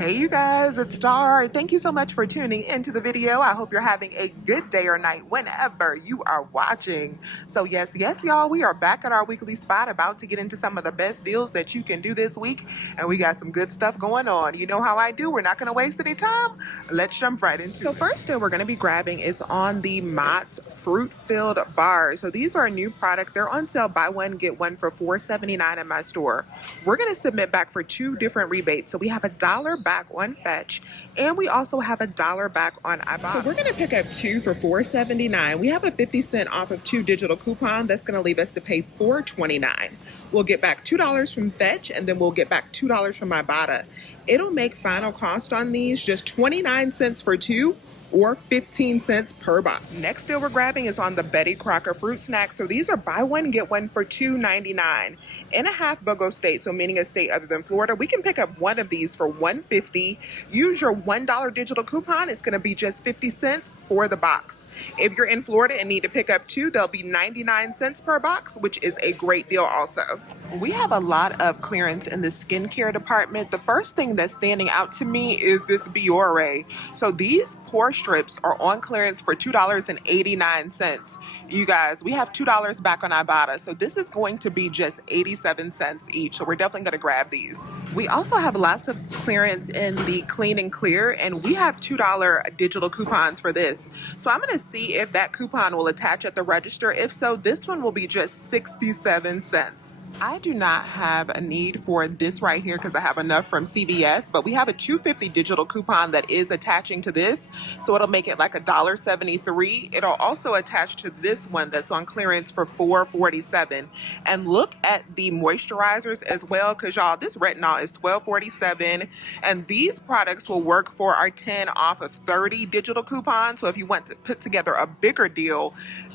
Hey you guys, it's Star. Thank you so much for tuning into the video. I hope you're having a good day or night whenever you are watching. So yes, y'all, we are back at our weekly spot, about to get into some of the best deals that you can do this week. And we got some good stuff going on. You know how I do. We're not going to waste any time. Let's jump right into it. So first deal we're going to be grabbing is on the Mott's fruit-filled bars. So these are a new product. They're on sale, buy one, get one for $4.79 in my store. We're going to submit back for two different rebates. So we have $1 back on Fetch, and we also have $1 back on iBottle. So we're going to pick up two for $4.79. We have a 50-cent off of two digital coupon. That's going to leave us to pay $4.29. We'll get back $2 from Fetch, and then we'll get back $2 from iBottle. It'll make final cost on these just 29 cents for two, or 15 cents per box. Next deal we're grabbing is on the Betty Crocker fruit snacks. So these are buy one, get one for $2.99 in a half BOGO state, so meaning a state other than Florida. We can pick up one of these for $1.50. Use your $1 digital coupon. It's going to be just 50 cents for the box. If you're in Florida and need to pick up two, they'll be 99 cents per box, which is a great deal also. We have a lot of clearance in the skincare department. The first thing that's standing out to me is this Biore. So these pore strips are on clearance for $2.89. You guys, we have $2 back on Ibotta, so this is going to be just 87 cents each. So we're definitely going to grab these. We also have lots of clearance in the Clean and Clear, and we have $2 digital coupons for this. So I'm going to see if that coupon will attach at the register. If so, this one will be just 67 cents. I do not have a need for this right here because I have enough from CVS, but we have a $2.50 digital coupon that is attaching to this, so it'll make it like $1.73. It'll also attach to this one that's on clearance for $4.47. And look at the moisturizers as well, because y'all, this retinol is $12.47, and these products will work for our 10 off of 30 digital coupons. So if you want to put together a bigger deal,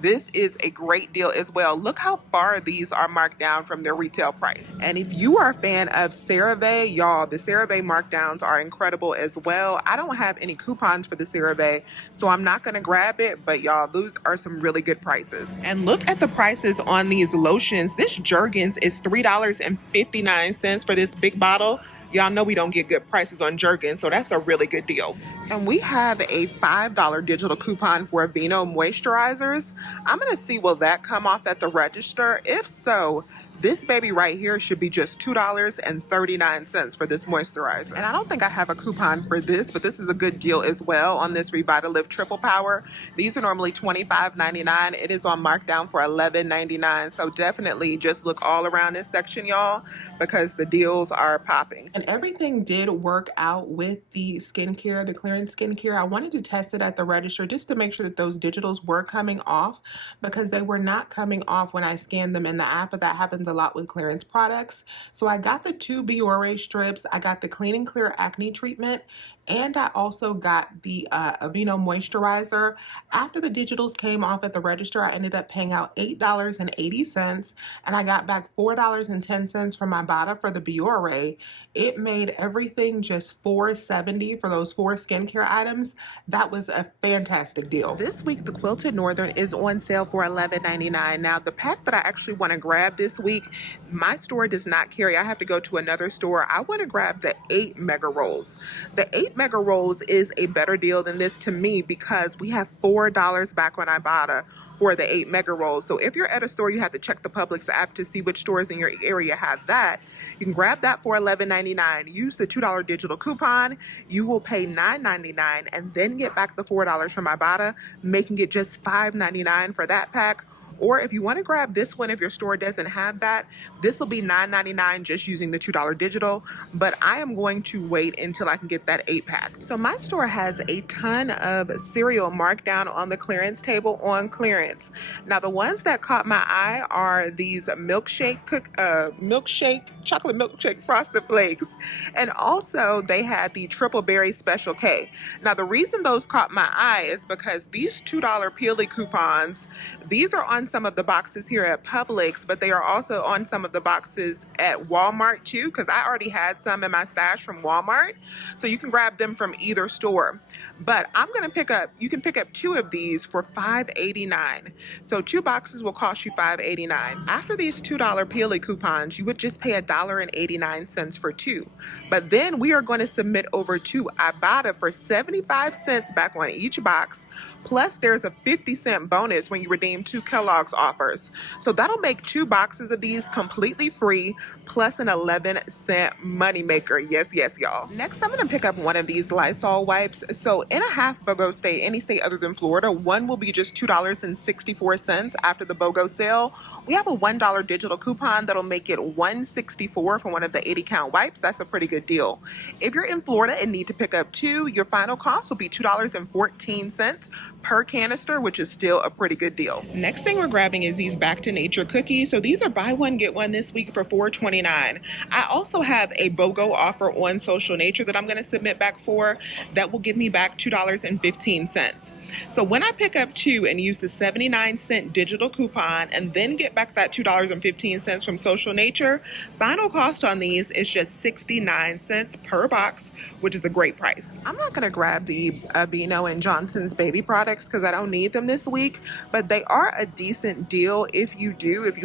this is a great deal as well. Look how far these are marked down from their retail price. And if you are a fan of CeraVe, y'all, the CeraVe markdowns are incredible as well. I don't have any coupons for the CeraVe, so I'm not gonna grab it, but y'all, those are some really good prices. And look at the prices on these lotions. This Jergens is $3.59 for this big bottle. Y'all know we don't get good prices on Jergens, so that's a really good deal. And we have a $5 digital coupon for Aveeno moisturizers. I'm going to see, will that come off at the register? If so, this baby right here should be just $2.39 for this moisturizer. And I don't think I have a coupon for this, but this is a good deal as well on this Revitalift Triple Power. These are normally $25.99. It is on markdown for $11.99. So definitely just look all around this section, y'all, because the deals are popping. And everything did work out with the skincare, the clearance skincare. I wanted to test it at the register just to make sure that those digitals were coming off, because they were not coming off when I scanned them in the app, but that happens a lot with clearance products. So I got the two Biore strips, I got the Clean and Clear acne treatment, and I also got the Aveeno moisturizer. After the digitals came off at the register, I ended up paying out $8.80, and I got back $4.10 from Ibotta for the Biore. It made everything just $4.70 for those 4 skincare items. That was a fantastic deal. This week, the Quilted Northern is on sale for $11.99. Now, the pack that I actually want to grab this week, my store does not carry. I have to go to another store. I want to grab the 8 mega rolls. The 8 mega rolls is a better deal than this to me, because we have $4 back on Ibotta for the 8 mega rolls. So if you're at a store, you have to check the Publix app to see which stores in your area have that. You can grab that for $11.99. Use the $2 digital coupon. You will pay $9.99 and then get back the $4 from Ibotta, making it just $5.99 for that pack. Or if you want to grab this one, if your store doesn't have that, this will be $9.99 just using the $2 digital. But I am going to wait until I can get that 8-pack. So my store has a ton of cereal marked down on the clearance table on clearance. Now the ones that caught my eye are these chocolate milkshake frosted flakes, and also they had the triple berry special K. Now the reason those caught my eye is because these $2 Peely coupons, these are on some of the boxes here at Publix, but they are also on some of the boxes at Walmart too, because I already had some in my stash from Walmart. So you can grab them from either store. But I'm going to you can pick up 2 of these for $5.89. So 2 boxes will cost you $5.89. After these $2 Peely coupons, you would just pay $1.89 for 2. But then we are going to submit over to Ibotta for 75 cents back on each box. Plus there's a 50-cent bonus when you redeem 2 Kellogg's offers. So that'll make 2 boxes of these completely free, plus an 11-cent moneymaker. Yes, yes, y'all. Next, I'm going to pick up one of these Lysol wipes. So in a half BOGO state, any state other than Florida, one will be just $2.64 after the BOGO sale. We have a $1 digital coupon that'll make it $1.64 for one of the 80-count wipes. That's a pretty good deal. If you're in Florida and need to pick up 2, your final cost will be $2.14 per canister, which is still a pretty good deal. Next thing we're grabbing is these Back to Nature cookies. So these are buy one get one this week for $4.29. I also have a BOGO offer on Social Nature that I'm going to submit back for that will give me back $2.15. So when I pick up 2 and use the 79-cent digital coupon and then get back that $2.15 from Social Nature, final cost on these is just 69 cents per box, which is a great price. I'm not going to grab the Amylu and Johnson's baby products because I don't need them this week, but they are a decent deal if you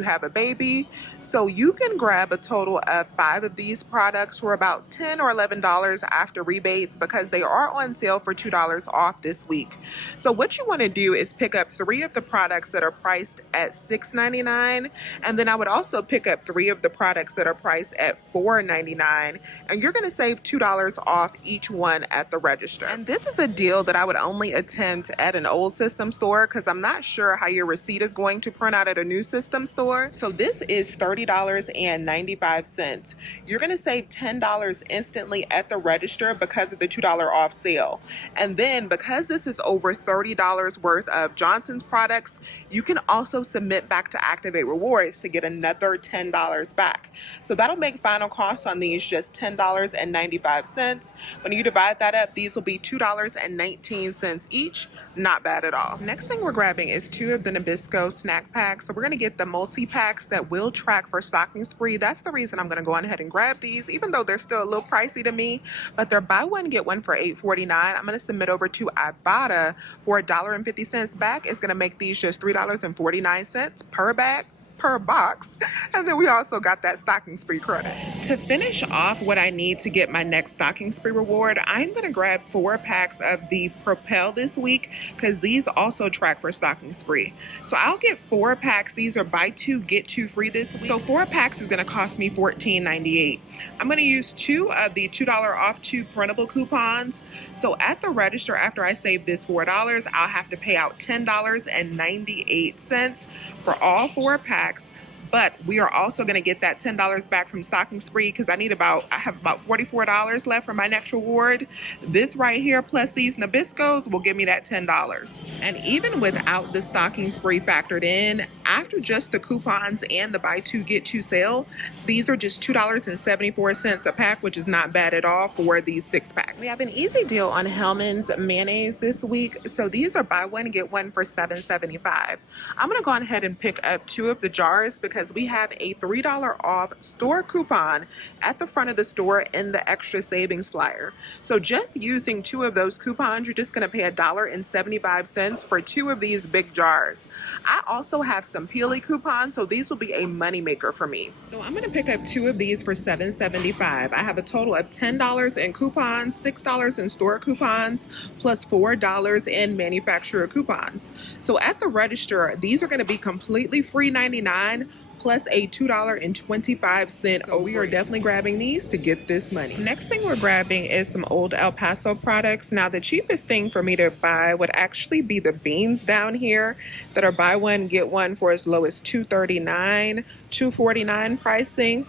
have a baby. So you can grab a total of 5 of these products for about $10 or $11 after rebates because they are on sale for $2 off this week. So what you want to do is pick up 3 of the products that are priced at $6.99, and then I would also pick up 3 of the products that are priced at $4.99, and you're going to save $2 off each one at the register. And this is a deal that I would only attempt at an old system store because I'm not sure how your receipt is going to print out at a new system store. So this is $30.95. You're going to save $10 instantly at the register because of the $2 off sale. And then because this is over $30 worth of Johnson's products, you can also submit back to Activate Rewards to get another $10 back. So that'll make final cost on these just $10.95. When you divide that up, these will be $2.19 each. Not bad at all. Next thing we're grabbing is 2 of the Nabisco snack packs. So we're going to get the multi-packs that will track for stocking spree. That's the reason I'm going to go on ahead and grab these, even though they're still a little pricey to me, but they're buy one get one for $8.49. I'm going to submit over to Ibotta for $1.50 back. It's going to make these just $3.49 per bag, per box, and then we also got that stocking spree credit. To finish off what I need to get my next stocking spree reward, I'm going to grab 4 packs of the Propel this week because these also track for stocking spree. So I'll get 4 packs. These are buy 2 get 2 free this week. So 4 packs is going to cost me $14.98. I'm going to use 2 of the $2 off 2 printable coupons. So at the register, after I save this $4, I'll have to pay out $10.98 for all 4 packs. But we are also going to get that $10 back from stocking spree because I have about $44 left for my next reward. This right here plus these Nabiscos will give me that $10. And even without the stocking spree factored in, after just the coupons and the buy 2 get 2 sale, these are just $2.74 a pack, which is not bad at all for these 6-packs. We have an easy deal on Hellmann's mayonnaise this week. So these are buy one get one for $7.75. I'm going to go ahead and pick up 2 of the jars because we have a $3 off store coupon at the front of the store in the extra savings flyer. So just using 2 of those coupons, you're just going to pay $1.75 for 2 of these big jars. I also have some Peely coupons, so these will be a moneymaker for me. So I'm going to pick up 2 of these for $7.75. I have a total of $10 in coupons, $6 in store coupons, plus $4 in manufacturer coupons. So at the register, these are going to be completely free 99 plus a $2.25. So we are definitely grabbing these to get this money. Next thing we're grabbing is some old El Paso products. Now the cheapest thing for me to buy would actually be the beans down here that are buy one get one for as low as $2.39, $2.49 pricing.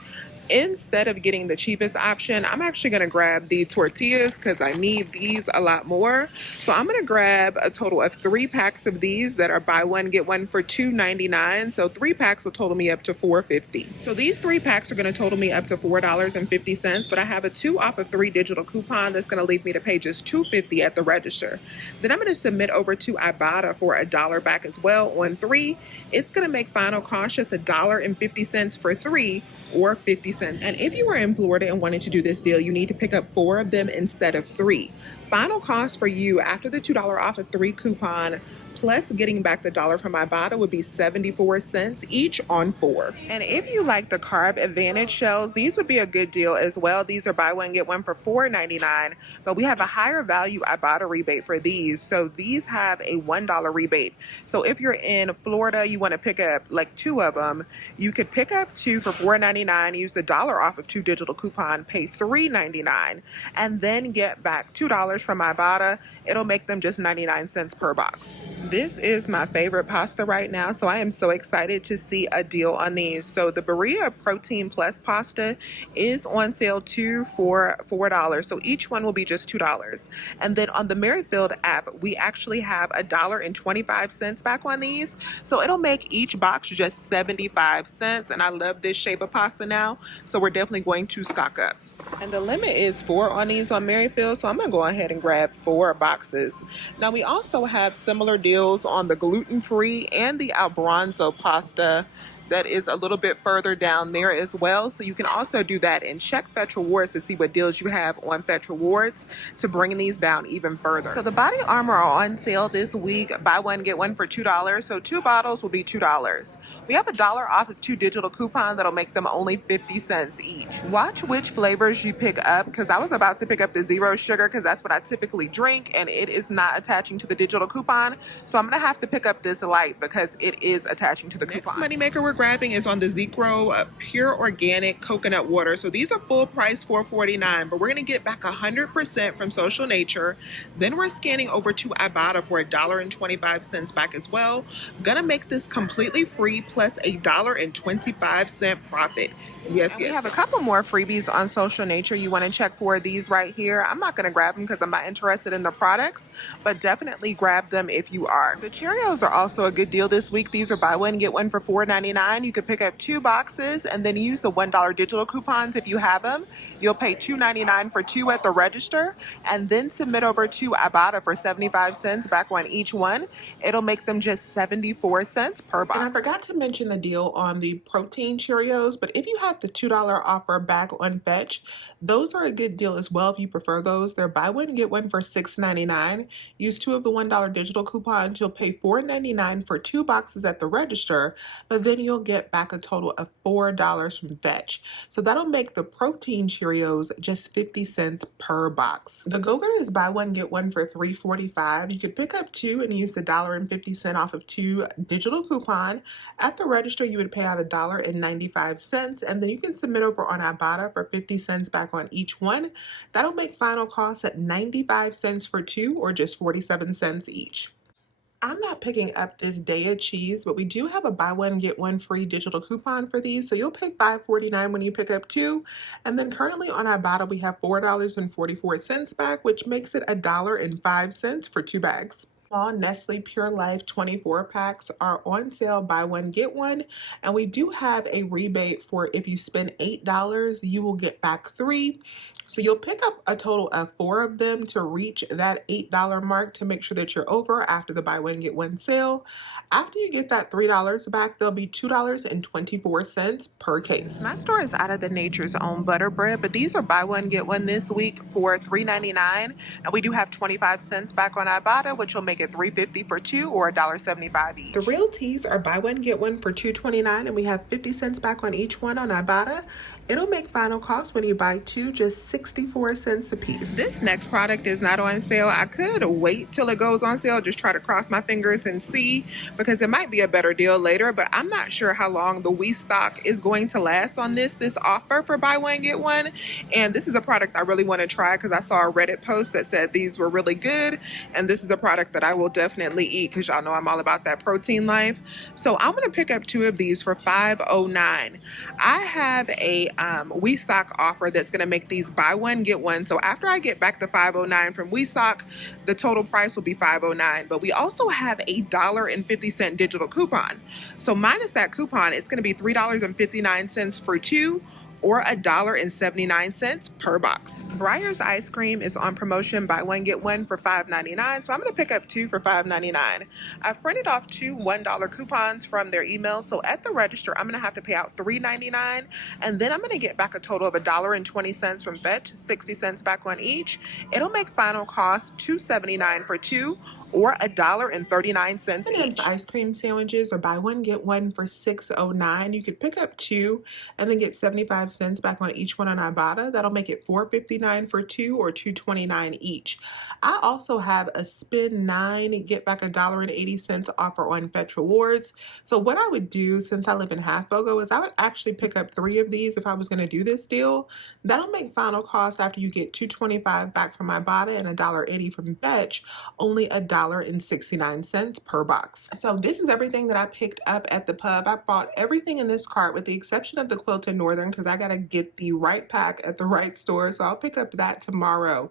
Instead of getting the cheapest option, I'm actually going to grab the tortillas because I need these a lot more. So I'm going to grab a total of 3 packs of these that are buy one get one for $2.99. So 3 packs will total me up to $4.50. So these 3 packs are going to total me up to $4.50, but I have a 2 off of 3 digital coupon that's going to leave me to pay just $2.50 at the register. Then I'm going to submit over to Ibotta for $1 back as well on 3. It's going to make final cost just $1.50 for 3, or 50 cents. And if you are in Florida and wanted to do this deal, you need to pick up 4 of them instead of 3. Final cost for you after the $2 off of 3 coupon plus getting back the $1 from Ibotta would be 74 cents each on 4. And if you like the Carb Advantage shells, these would be a good deal as well. These are buy one get one for $4.99, but we have a higher value Ibotta rebate for these. So these have a $1 rebate. So if you're in Florida, you want to pick up like 2 of them, you could pick up 2 for $4.99, use the $1 off of 2 digital coupon, pay $3.99, and then get back $2 from Ibotta. It'll make them just 99 cents per box. This is my favorite pasta right now, so I am so excited to see a deal on these. So the Berea Protein Plus pasta is on sale 2 for $4, so each one will be just $2. And then on the Merrifield app, we actually have $1.25 back on these, so it'll make each box just 75 cents. And I love this shape of pasta now, so we're definitely going to stock up. And the limit is 4 on these on Merrifield, so I'm going to go ahead and grab 4 boxes. Now, we also have similar deals on the gluten-free and the Albronzo pasta that is a little bit further down there as well. So you can also do that and check Fetch Rewards to see what deals you have on Fetch Rewards to bring these down even further. So the Body Armor are on sale this week. Buy one, get one for $2. So 2 bottles will be $2. We have $1 off of 2 digital coupons that'll make them only 50 cents each. Watch which flavors you pick up, because I was about to pick up the zero sugar because that's what I typically drink and it is not attaching to the digital coupon. So I'm going to have to pick up this light because it is attaching to the coupon. Next moneymaker we're grabbing is on the Zecro Pure Organic Coconut Water. So these are full price $4.49, but we're going to get back 100% from Social Nature. Then we're scanning over to Ibotta for $1.25 back as well. Gonna make this completely free plus $1.25 profit. Yes. We have a couple more freebies on Social Nature. You want to check for these right here. I'm not going to grab them because I'm not interested in the products, but definitely grab them if you are. The Cheerios are also a good deal this week. These are buy one, get one for $4.99. You could pick up 2 boxes and then use the $1 digital coupons if you have them. You'll pay $2.99 for 2 at the register and then submit over to Ibotta for 75 cents back on each one. It'll make them just 74 cents per box. And I forgot to mention the deal on the protein Cheerios, but if you have the $2 offer back on Fetch, those are a good deal as well if you prefer those. They're buy one, get one for $6.99. Use 2 of the $1 digital coupons. You'll pay $4.99 for 2 boxes at the register, but then you'll get back a total of $4 from Fetch. So that'll make the protein Cheerios just 50 cents per box. The Go-Gurt is buy one, get one for $3.45. You could pick up 2 and use the $1.50 off of 2 digital coupon. At the register, you would pay out $1.95, and then you can submit over on Ibotta for 50 cents back on each one. That'll make final costs at 95 cents for 2 or just 47 cents each. I'm not picking up this Daiya cheese, but we do have a buy one, get one free digital coupon for these. So you'll pay $5.49 when you pick up 2. And then currently on Ibotta, we have $4.44 back, which makes it $1.05 for 2 bags. Nestle Pure Life 24 packs are on sale, buy one, get one. And we do have a rebate for if you spend $8, you will get back 3. So you'll pick up a total of 4 of them to reach that $8 mark to make sure that you're over after the buy one, get one sale. After you get that $3 back, there'll be $2.24 per case. My store is out of the Nature's Own butter bread, but these are buy one, get one this week for $3.99. And we do have 25 cents back on Ibotta, which will make it $3.50 for 2 or $1.75 each. The real teas are buy one, get one for $2.29, and we have 50 cents back on each one on Ibotta. It'll make final cost when you buy 2 just 64 cents a piece. This next product is not on sale. I could wait till it goes on sale, just try to cross my fingers and see, because it might be a better deal later, but I'm not sure how long the We stock is going to last on this offer for buy one, get one. And this is a product I really want to try because I saw a Reddit post that said these were really good, and this is a product that I will definitely eat because y'all know I'm all about that protein life. So I'm going to pick up 2 of these for $5.09. I have a We Stock offer that's going to make these buy one get one. So after I get back the $5.09 from We Stock, the total price will be $5.09. But we also have a $1.50 digital coupon. So minus that coupon, it's going to be $3.59 for two, or $1.79 per box. Breyer's ice cream is on promotion, buy one get one for $5.99. So I'm going to pick up two for $5.99. I've printed off two $1 coupons from their email. So at the register, I'm going to have to pay out $3.99, and then I'm going to get back a total of $1.20 from Fetch, 60 cents back on each. It'll make final cost $2.79 for two, or $1.39 each. Ice cream sandwiches are buy one get one for $6.09. You could pick up two and then get 75 cents back on each one on Ibotta. That'll make it $4.59 for two, or $2.29 each. I also have a spend 9 get back $1.80 offer on Fetch Rewards. So what I would do, since I live in half BOGO, is I would actually pick up 3 of these if I was going to do this deal. That'll make final cost, after you get $2.25 back from Ibotta and $1.80 from Fetch, only $1.69 per box. So this is everything that I picked up at the pub. I bought everything in this cart with the exception of the Quilted Northern, because I gotta get the right pack at the right store, so I'll pick up that tomorrow.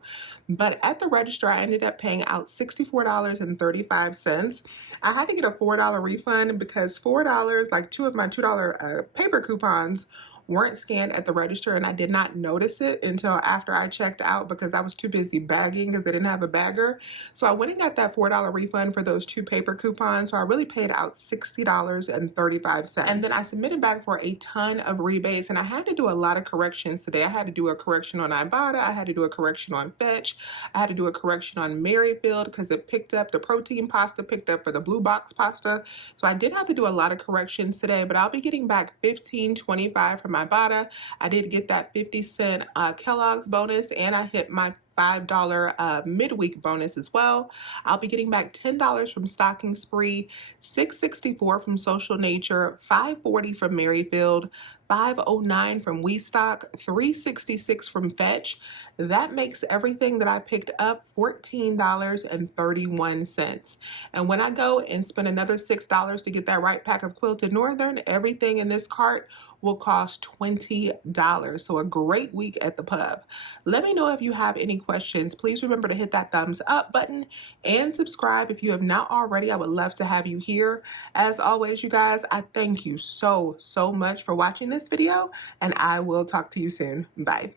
But at the register, I ended up paying out $64.35. I had to get a $4 refund because $4, like 2 of my $2 paper coupons, weren't scanned at the register, and I did not notice it until after I checked out because I was too busy bagging because they didn't have a bagger. So I went and got that $4 refund for those 2 paper coupons. So I really paid out $60.35. And then I submitted back for a ton of rebates, and I had to do a lot of corrections today. I had to do a correction on Ibotta. I had to do a correction on Fetch. I had to do a correction on Merrifield because it picked up the protein pasta, picked up for the blue box pasta. So I did have to do a lot of corrections today, but I'll be getting back $15.25 from Ibotta. I did get that 50-cent Kellogg's bonus, and I hit my $5 midweek bonus as well. I'll be getting back $10 from Stocking Spree, $6.64 from Social Nature, $5.40 from Merrifield, $5.09 from We Stock, $3.66 from Fetch. That makes everything that I picked up $14.31. And when I go and spend another $6 to get that right pack of Quilted Northern, everything in this cart will cost $20. So a great week at the pub. Let me know if you have any questions. Please remember to hit that thumbs up button and subscribe if you have not already. I would love to have you here. As always, you guys, I thank you so much for watching this video, and I will talk to you soon. Bye.